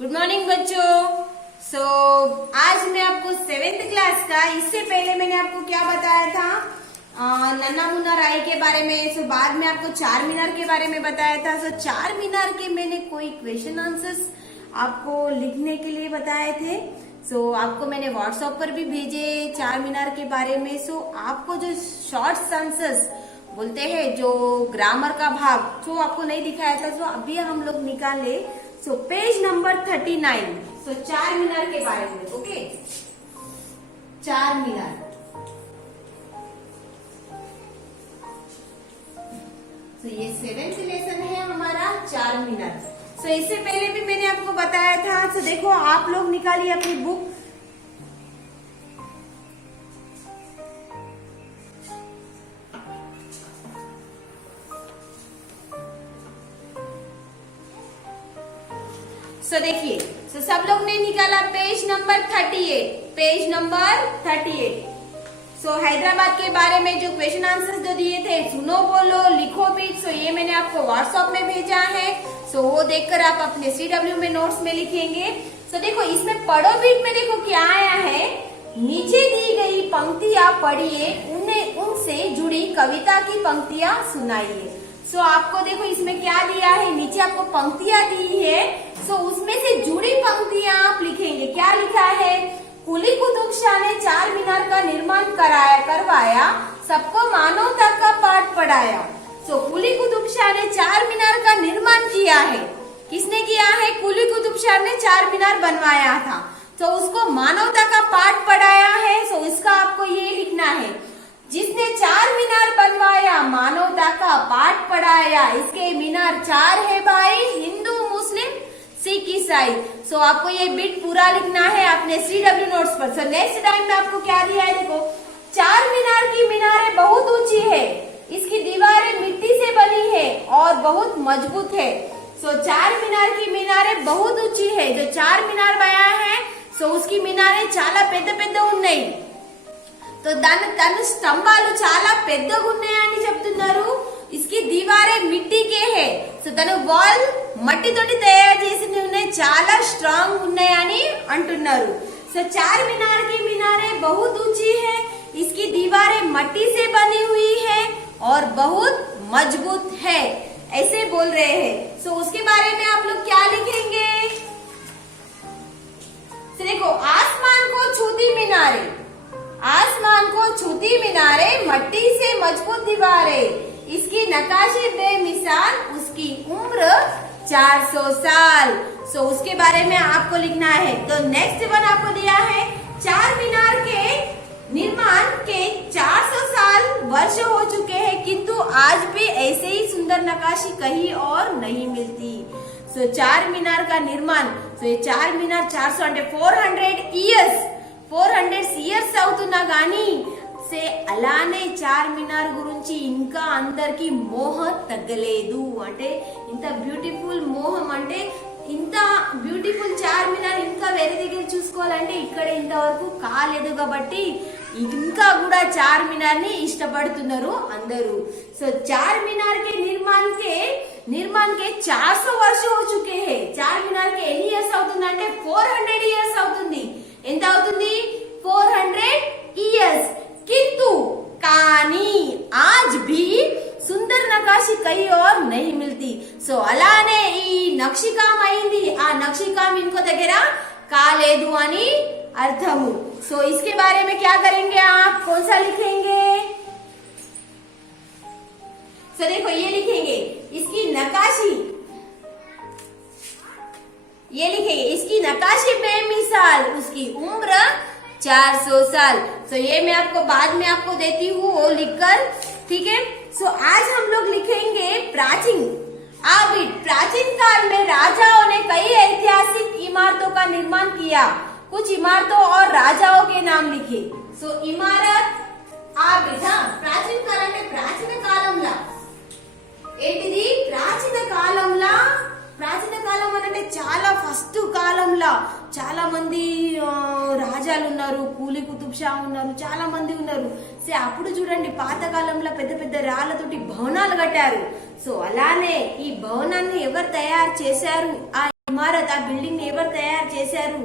Good morning बच्चों। आज मैं आपको 7th क्लास का, इससे पहले मैंने आपको क्या बताया था, नन्ना मुन्ना राय के बारे में। बाद में आपको चार मीनार के बारे में बताया था। चार मीनार के मैंने कोई क्वेश्चन आंसर्स आपको लिखने के लिए बताए थे। आपको मैंने व्हाट्सएप पर भी भेजे चार मीनार के बारे में। आपको जो शॉर्ट्स आंसर्स बोलते हैं, जो ग्रामर का भाग, जो आपको नहीं दिखाया था, अभी हम लोग निकाले। Page number 39। चार मीनार के बारे में। ओके, चार मीनार। ये 7th लेसन है हमारा, चार मीनार। इससे पहले भी मैंने आपको बताया था। देखो, आप लोग निकालिए अपनी बुक। देखिए, सब लोग ने निकाला page number 38। Page number 38। Hyderabad के बारे में जो क्वेश्चन आंसर्स जो दिए थे, सुनो बोलो लिखो भी। ये मैंने आपको व्हाट्सएप में भेजा है। वो देखकर आप अपने CW में नोट्स में लिखेंगे। देखो, इसमें पढ़ो बीट में देखो क्या आया है। नीचे दी गई पंक्तियां पढ़िए, उनसे जुड़ी कविता की पंक्तियां सुनाइए। आपको देखो इसमें क्या दिया है, नीचे आपको पंक्तियां दी है। उसमें से जुड़ी पंक्तियां आप लिखेंगे। क्या लिखा है? कुली कुतुब शाह ने चार मीनार का निर्माण करवाया, सबको मानवता का पाठ पढ़ाया। कुली कुतुब शाह ने चार मीनार का निर्माण किया है। किसने किया है? कुली कुतुब शाह ने चार मीनार बनवाया था। उसको मानवता का पाठ पढ़ाया है। इसका आपको ये लिखना है, जिसने चार मीनार बनवाया, मानवता का पाठ पढ़ाया। इसके मीनार चार है भाई, हिंदू, मुस्लिम, सिख, ईसाई। आपको ये बिट पूरा लिखना है अपने CW नोट्स पर। नेक्स्ट टाइम में आपको क्या दिया है, देखो, चार मीनार की मीनारें बहुत ऊंची है, इसकी दीवारें मिट्टी से बनी है और बहुत मजबूत है। चार मीनार की मीनारें बहुत ऊंची है। जो चार मीनार बनाया है, उसकी मीनारें చాలా పెద్ద పెద్ద ఉన్నాయి। తన స్తంభాలు చాలా పెద్దగా ఉన్నాయని చెప్తున్నారు। इसकी दीवारें मिट्टी के है। తన వాల్ మట్టితోటి తయారు చేసినవి ఉన్నాయి, చాలా స్ట్రాంగ్ ఉన్నాయని అంటున్నారు। चार मीनार की मीनारें बहुत ऊंची है, इसकी दीवारें मट्टी से बनी हुई है और बहुत मजबूत है, ऐसे बोल रहे हैं। उसके बारे में आप लोग क्या लिखेंगे? देखो, आसमान को छूती मीनारें, आसमान को छूती मीनारें, मट्टी से मजबूत दीवारें, इसकी नक्काशी बेमिसाल, उसकी उम्र 400 साल। उसके बारे में आपको लिखना है। नेक्स्ट वन आपको दिया है, चार मीनार के निर्माण के 400 साल वर्ष हो चुके हैं, किंतु आज भी ऐसे ही सुंदर नक्काशी कहीं और नहीं मिलती। चार मीनार का निर्माण, ये चार मीनार 400 అంటే 400 ఇయర్స్ అవుతున్నా గానీ అలానే చార్ మినార్ గురించి ఇంకా అందరికి మోహం తగ్గలేదు। అంటే ఇంత బ్యూటిఫుల్ మోహం, అంటే ఇంత బ్యూటిఫుల్ చార్ మినార్ ఇంకా వేరే దగ్గర చూసుకోవాలంటే ఇక్కడ ఇంతవరకు కాలేదు కాబట్టి ఇంకా కూడా చార్ మినార్ ని ఇష్టపడుతున్నారు అందరూ। चार मीनार के निर्माण के 400 वर्ष हो चुके हैं। चार मीनार के ఎన్ని ఇయర్స్ అవుతుందంటే 400 ఇయర్స్ అవుతుంది। ఎంత అవుతుంది? 400 ఇయర్స్। किंतु कानी आज भी सुंदर नकाशी कहीं और नहीं मिलती। అలానే ఈ నక్షికాం అయింది, ఆ నక్షికాం ఇంకో దగ్గర కాలేదు అని అర్థము। इसके बारे में क्या करेंगे आप? कौन सा लिखेंगे? देखो, ये लिखेंगे, इसकी नक्काशी, ये लिखेंगे, इसकी नक्काशी बेमिसाल, उसकी उम्र 400 साल। ये मैं आपको बाद में आपको देती हूँ, वो लिखकर, ठीक है। आज हम लोग लिखेंगे प्राचीन प्राचीन काल में राजाओं ने कई ऐतिहासिक इमारतों का निर्माण किया। कुछ इमारतों और राजाओं के नाम लिखे। इमारत प्राचीन काल అంటే ప్రాచీన కాలంలో ఏంటిది? ప్రాచీన కాలంలో, ప్రాచీన కాలం అంటే చాలా ఫస్ట్ కాలంలో చాలా మంది రాజాలు ఉన్నారు, కూలీ కుతుబ్ షా ఉన్నారు, చాలా మంది ఉన్నారు। అప్పుడు చూడండి, పాత కాలంలో పెద్ద పెద్ద రాళ్లతోటి భవనాలు కట్టారు। అలానే ఈ భవనాన్ని ఎవరు తయారు చేశారు? ఇమారత్ ఆ బిల్డింగ్ ని ఎవరు తయారు చేశారు,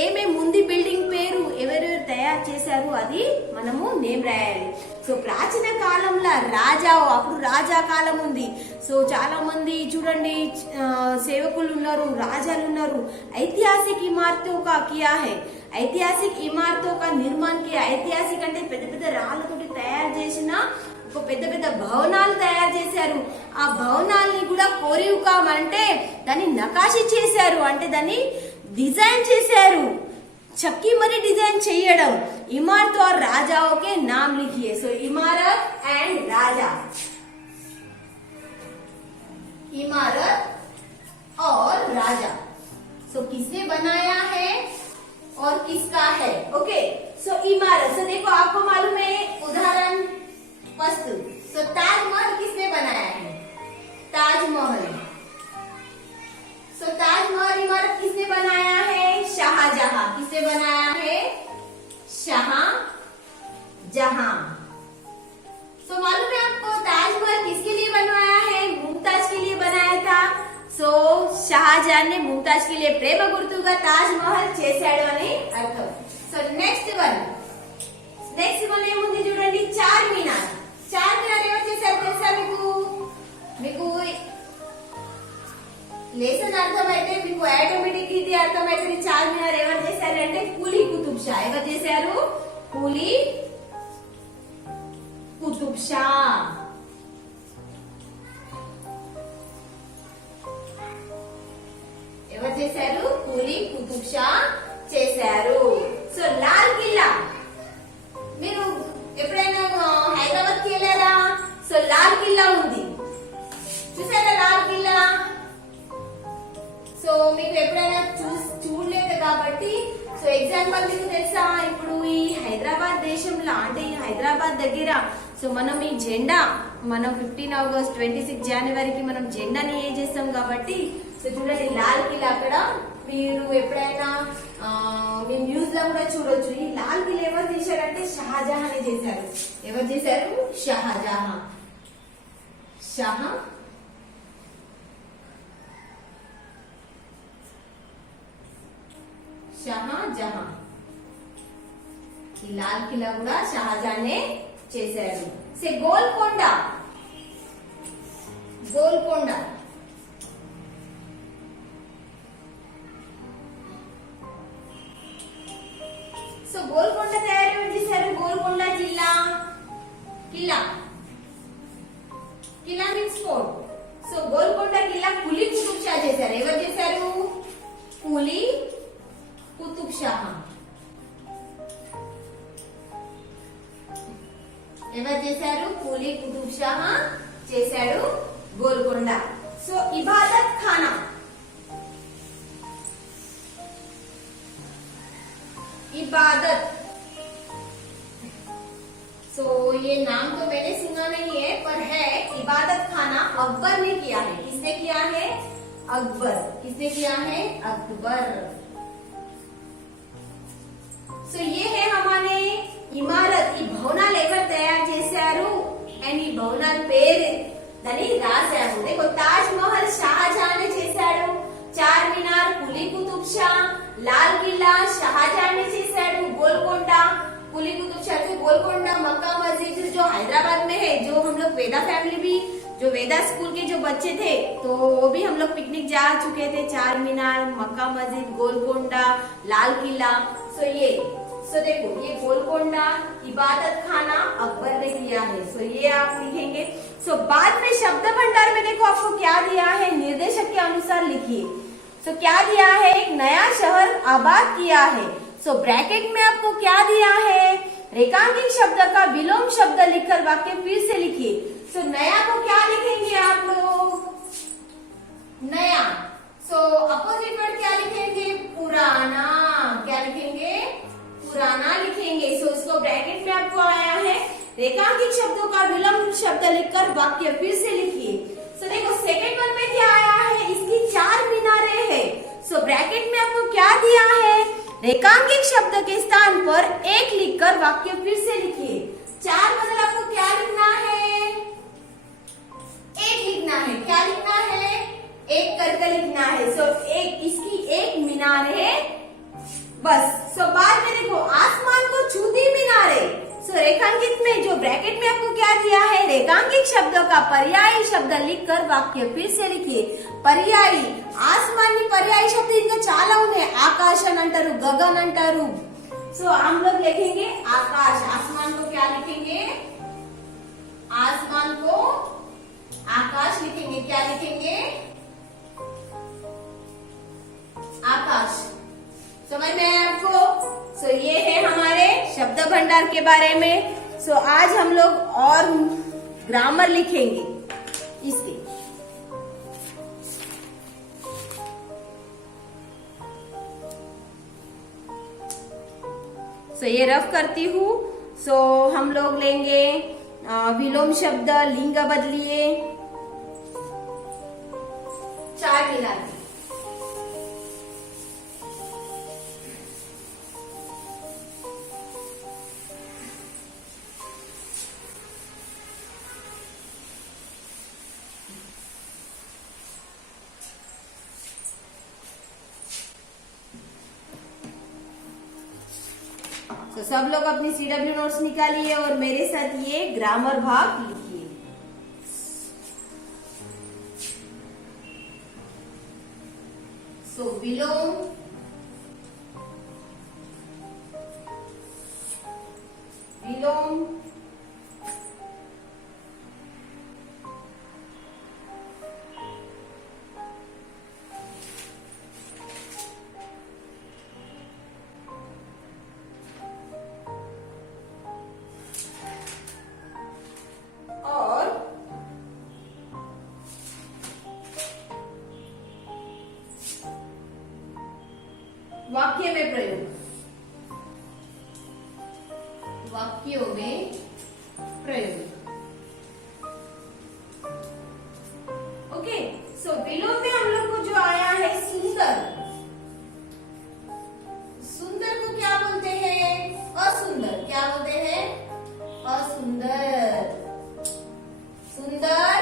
ఏమే ముందు బిల్డింగ్ పేరు ఎవరెవరు తయారు చేశారు అది మనము నేమ్ రాయాలి. సో ప్రాచీన కాలంలో రాజా, అప్పుడు రాజా కాలం ఉంది. సో చాలా మంది చూడండి సేవకులు ఉన్నారు, రాజాలు ఉన్నారు. ఐతిహాసిక ఇమారతోं का किया है, ఐతిహాసిక ఇమారతోं का निर्माण किया. ఐతిహాసిక అంటే పెద్ద పెద్ద రాళ్ళతోటి తయారు చేసిన ఒక పెద్ద పెద్ద భవనాలు తయారు చేశారు. ఆ భవనాల్ని కూడా కోరియుకాం అంటే దాన్ని నకాశీ చేశారు, అంటే దాన్ని डिजाइन చేశారు. చక్కి మరి డిజైన్ చేయడం. इमारत और राजाओं के नाम लिखिए. सो इमारत एंड राजा, इमारत और राजा. सो किसने बनाया है और किसका है. ओके, सो इमारत. सो देखो आपको मालूम है उदाहरण वस्तु. सो ताजमहल किसने बनाया है, ताजमहल. सो ताजमहल इमारत किसने बनाया है, शाहजहां. किसने बनाया है, शाहजहां. सो मालूम है आपको ताजमहल किसके लिए बनवाया है, मुमताज के लिए बनाया था. सो शाहजहां ने मुमताज के लिए प्रेम गुर्तुगा ताजमहल చేశాడు అని అర్థం. సో నెక్స్ట్ వన్ ఏముంది చూడండి, చార్మినార్. చార్మినార్ ఎవరు చేశారు తెలుసా మీకు లేసన్ అర్థమైతే మీకు ఆటోమేటిక్ ఇది అర్థమైతే చార్మినార్ ఎవరు చేశారంటే కూలీ కుతుబ్ షా. ఎవరు చేశారు, కూలీ కుతుబ్ షా. ఎవరు చేశారు, కూలీ కుతుబ్ షా చేశారు. సో లాల్ కిల్లా మీరు ఎప్పుడైనా హైదరాబాద్ కి వెళ్ళారా. సో లాల్ కిల్లా ఉంది, చూసారా లాల్ కిల్లా. సో మీకు ఎప్పుడైనా చూడలేదు కాబట్టి సో ఎగ్జాంపుల్ మీకు తెలుసా, ఇప్పుడు ఈ హైదరాబాద్ దేశంలో అంటే ఈ హైదరాబాద్ దగ్గర సో మనం ఈ జెండా మనం 15 ఆగస్ట్ 26 జనవరికి మనం జెండాని ఏ చేస్తాం కాబట్టి సో చూడండి లాల్ కిలా అక్కడ మీరు ఎప్పుడైనా మీ న్యూస్ లో కూడా చూడొచ్చు. ఈ లాల్ కిలా ఎవరు చేశారంటే షాజహాన్ చేశారు. ఎవరు చేశారు, షాజహాన్. షాజహాన్. ఈ లాల్ కిలా కూడా షాజహాన్ చేశారు. సే గోల్కొండ. సో గోల్కొండ తయారు ఎవరు చేశారు, గోల్కొండ జిల్లా. కిలా మీన్స్ ఫోర్ట్. సో గోల్కొండ కిలా కూలీ కుతుబ్ షా చేశారు. ఎవరు చేశారు, కూలీ కుతుబ్ షా. ఎవరు చేశారు, కూలీ కుతుబ్ షా చేశాడు గోల్కొండ. సో ఇబాదత్ ఖానా. इबादत. सो ये नाम तो मैंने सुना नहीं है पर है इबादत खाना. अकबर ने किया है. किसने किया है, अकबर. किसने किया है, अकबर. सो ये है हमारे इमारत. ఈ భవనాలు ఎవరు తయారు చేశారు అండ్ ఈ భవనాల పేరు దాన్ని రాశారు. देखो ताजमहल शाहजहां ने చేశాడు, చార్మినార్ కూలీ కుతుబ్ షా, लाल किला शाहजहां ने చేశాడు, गोलकोंडा कुली कुतुब शाह से, गोलकोंडा मक्का मस्जिद जो हैदराबाद में है. जो हम लोग वेदा फैमिली भी जो वेदा स्कूल के जो बच्चे थे तो वो भी हम लोग पिकनिक जा चुके थे. चार मीनार, मक्का मस्जिद, गोलकोंडा, लाल किला. सो देखो ये गोलकोंडा इबादत खाना अकबर ने किया है. सो ये आप लिखेंगे. सो बाद में शब्द भंडार में देखो आपको क्या दिया है, निर्देशक के अनुसार लिखिए. सो क्या दिया है, एक नया शहर आबाद किया है. सो ब्रैकेट में आपको क्या दिया है, रेखांकित शब्द का विलोम शब्द लिखकर वाक्य फिर से लिखिए. सो नया को क्या लिखेंगे आप लोग, नया. सो अपोजिट वर्ड क्या लिखेंगे, पुराना. क्या लिखेंगे, पुराना लिखेंगे. सो इसको ब्रैकेट में आपको आया है रेखांकित शब्दों का विलोम शब्द लिखकर वाक्य फिर से लिखिए. सो देखो सेकंड वन में क्या आया है, इसकी 4 मीनारें है. सो ब्रैकेट में आपको क्या दिया है, रेखांकित शब्द के स्थान पर 1 लिखकर वाक्य फिर से लिखिए. 4 बदल आपको क्या लिखना है, 1 लिखना है. क्या लिखना है, एक करके लिखना है। सो एक, इसकी एक मीनार है बस। सो बाद में देखो आसमान को छूती मीनार है। सो रेखांकित में जो ब्रैकेट में आपको क्या दिया है, रेखांकित शब्दों का पर्यायी शब्द लिखकर वाक्य फिर से लिखिए। पर्यायी आसमानी पर्यायी शब्द इनका चाला उन्हें आकाश अंटारू, गगन अंटारू। सो हम लोग लिखेंगे आकाश। आसमान को क्या लिखेंगे, आसमान को आकाश लिखेंगे। क्या लिखेंगे, आकाश। समझ में आया आपको। सो ये है हमारे शब्द भंडार के बारे में। सो आज हम लोग और ग्रामर लिखेंगे इसके। सो ये रफ करती हूँ। सो हम लोग लेंगे विलोम शब्द, लिंग बदलिए, चार मिला के। तो सब लोग अपनी CW नोट्स निकालिए और मेरे साथ ये ग्रामर भाग लिखिए। सो विलोम, विलोम, वाक्य में प्रयोग, वाक्यों में प्रयोग। ओके। सो विलोम में हम लोग को जो आया है सुंदर। सुंदर को क्या बोलते हैं, असुंदर। क्या बोलते हैं, असुंदर। सुंदर,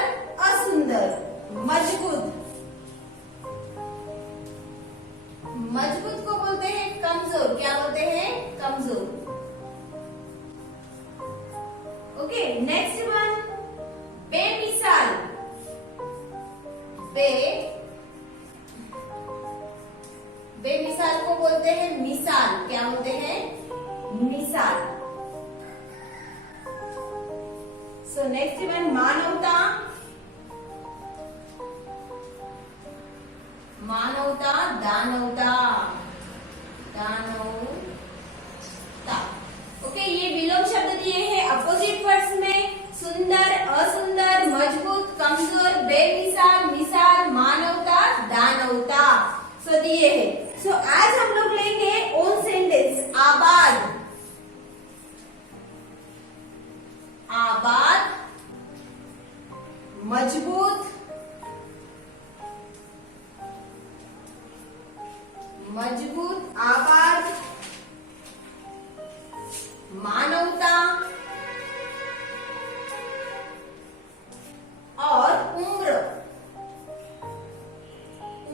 असुंदर। मजबूत, मजबूत को बोलते हैं कमजोर। क्या बोलते हैं, कमजोर। ओके। नेक्स्ट वन, बेमिसाल। बेमिसाल को बोलते हैं मिसाल। क्या बोलते हैं, मिसाल। सो नेक्स्ट वन, मानवता। मानवता, दानवता, दानवता। ओके। ये विलोम शब्द दिए हैं अपोजिट वर्ड्स में। सुंदर, असुंदर, मजबूत, कमजोर, बेमिसाल, मिसाल, मानवता, दानवता। सो दिए हैं। सो आज हम लोग लेंगे ओन सेंटेंस। आबाद, आबाद, मजबूत, मजबूत, आबाद, मानवता और उम्र।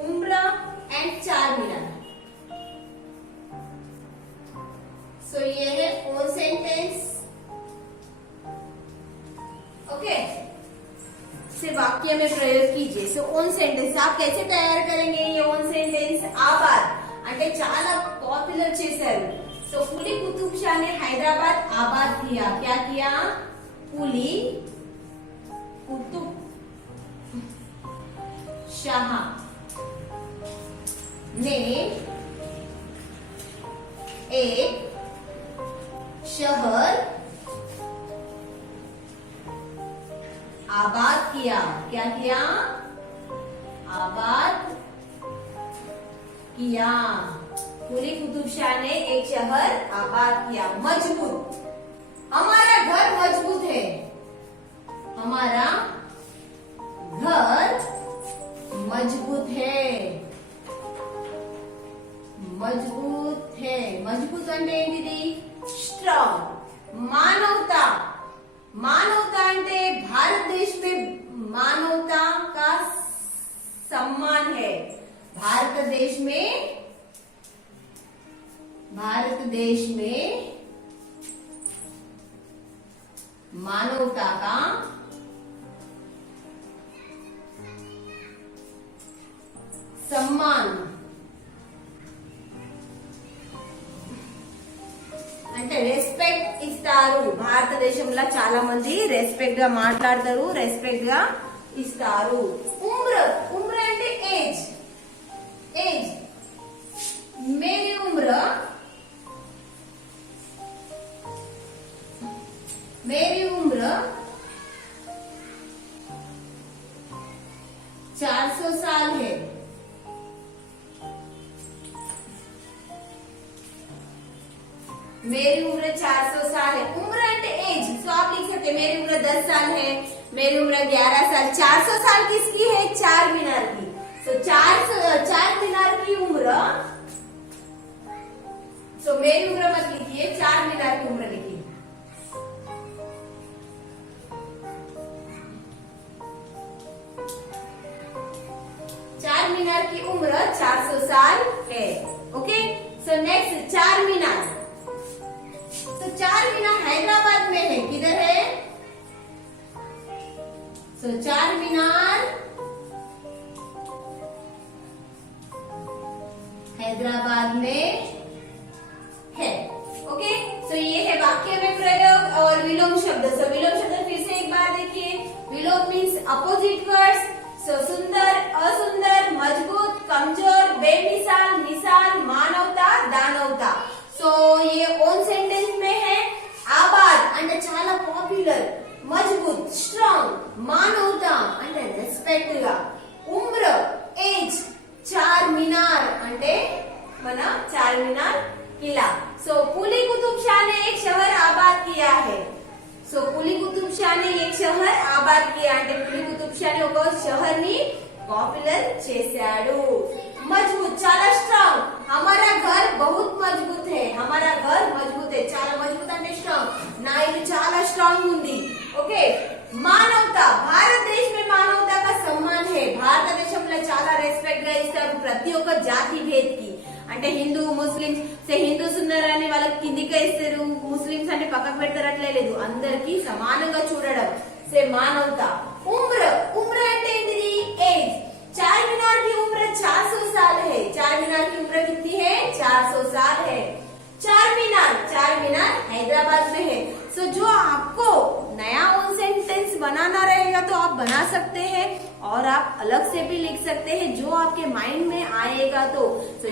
उम्र एंड चार मिलान। सो ये है ओन सेंटेंस। ओके। से वाक्य में प्रयोग कीजिए। सो ओन सेंटेंस आप कैसे तैयार करेंगे ये ओन सेंटेंस। आबाद అంటే చాలా पॉपुलर చేశారు। सो कुली कुतुब शाह ने हैदराबाद आबाद किया। क्या किया, कुली कुतुब शाह ने एक शहर आबाद किया। क्या किया, आबाद किया। कुली कुतुब शाह ने एक शहर आबाद किया। मजबूत, हमारा घर मजबूत है। हमारा घर मजबूत है। मजबूत है, मजबूत అంటే ఏంటిది, స్ట్రాంగ్। मानवता, मानवता అంటే भारत देश में मानवता का सम्मान है। भारत देश में मानवता का सम्मान అంటే రెస్పెక్ట్ ఇస్తారు. భారతదేశంలో చాలా మంది రెస్పెక్ట్ గా మాట్లాడతారు, రెస్పెక్ట్ గా ఇస్తారు. ఉమ్ర అంటే ఏజ్. मेरी उम्र 400 साल है. मेरी उम्र 400 साल है. उम्र एंड एज, तो आप लिख सकते हैं मेरी उम्र 10 साल है, मेरी उम्र 11 साल. 400 साल किसकी है? चार मीनार की. तो चार मीनार की उम्र. तो मेरी उम्र मत लिखिए, चार मीनार की उम्र लिखिए. चार मीनार की उम्र 400 साल है. ओके, सो नेक्स्ट चार मीनार. तो चार मीनार हैदराबाद में है. किधर है? तो चार मीनार हैदराबाद में है. ओके, सो ये है वाक्य में प्रयोग और विलोम शब्द. सो विलोम शब्द फिर से एक बार देखिए. विलोम मीन्स अपोजिट वर्ड्स. सो सुंदर, असुंदर, मजबूत, कमजोर, बेमिसाल, मिसाल, मानवता, दानवता. सो ये ओन सेंटेंस में है. आबाद అంటే చాలా పాపులర్, మజబూత్ స్ట్రాంగ్, మానవత అంటే రెస్పెక్ట్ గా, ఉమ్ర ఏజ్, చార్ మినార్ అంటే మన చార్ మినార్ किला. सो कुली कुतुब शाह ने एक शहर आबाद किया है. सो कुली कुतुब शाह ने एक शहर आबाद किया అంటే కులీ కుతుబ్ షా ఒక शहर ని పాపులర్ చేశాడు. मजबूत చాలా స్ట్రాంగ్. हमारा घर बहुत मजबूत है. हमारा घर मजबूत है. చాలా మజబూత్ అంటే స్ట్రాంగ్. నా ఇల్లు చాలా స్ట్రాంగ్ ఉంది. ఓకే, మానవతా. భారతదేశం में मानवता का सम्मान है. భారతదేశంలో చాలా రెస్పెక్ట్ గా ఇస్తారు ప్రతి ఒక్క జాతి భేద్కి. అంటే హిందూ ముస్లిమ్స్ హిందూస్ ఉన్నారని వాళ్ళకి కిందికే ఇస్తారు, ముస్లిమ్స్ అంటే పక్కకు పెడతారు అట్లే లేదు. అందరికి సమానంగా చూడడం. సే మానవతా. उम्र అంటే ఏంటిది? एज. चार मीनार की उम्र 400 साल है. चार मीनार की उम्र कितनी है? 400 साल है. चार मीनार हैदराबाद में है. सो जो आपको नया ओन सेंटेंस बनाना रहेगा तो आप बना सकते हैं और आप अलग से भी लिख सकते हैं जो आपके माइंड में आएगा. तो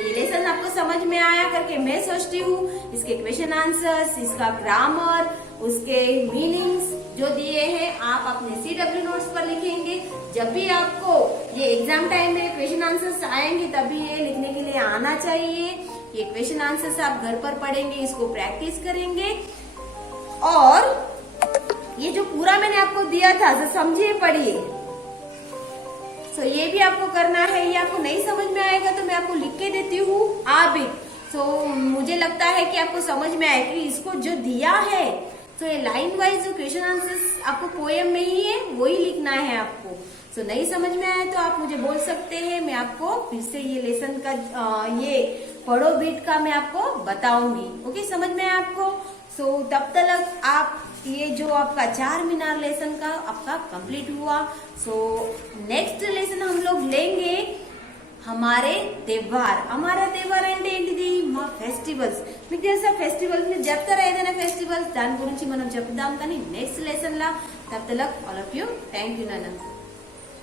ये लेसन आपको समझ में आया करके मैं सोचती हूँ. इसके क्वेश्चन आंसर्स, इसका ग्रामर, उसके मीनिंग्स जो दिए हैं आप अपने CW नोट्स पर लिखेंगे. जब भी आपको ये एग्जाम टाइम में क्वेश्चन आंसर्स आएंगे तभी ये लिखने के लिए आना चाहिए. ये क्वेश्चन आंसर्स आप घर पर पढ़ेंगे, इसको प्रैक्टिस करेंगे और ये जो पूरा मैंने आपको दिया था तो समझिए, पढ़िए. सो ये भी आपको करना है. ये आपको नहीं समझ में आएगा तो मैं आपको लिख के देती हूँ आबिद. सो मुझे लगता है कि आपको समझ में आए कि इसको जो दिया है तो ये लाइन वाइज जो क्वेश्चन आंसर्स आपको पोएम में ही है वही लिखना है आपको. सो नहीं समझ में आए तो आप मुझे बोल सकते हैं. मैं आपको फिर से ये लेसन का ये पढ़ो बीट का मैं आपको बताऊंगी. ओके, समझ में आए आपको? सो तब तक आप ये जो आपका चार मीनार लेसन का आपका कंप्लीट हुआ. सो नेक्स्ट लेसन हम लोग लेंगे हमारे त्योहार. हमारा त्योहार అంటే ఏంటిది? మా ఫెస్టివల్స్. మీకు తెలుసా ఫెస్టివల్స్ ని చెప్తారా? ఏదైనా ఫెస్టివల్స్ దాని గురించి మనం చెప్దాం కానీ next lesson law. Thumb talaq all of you thank you నాన్న.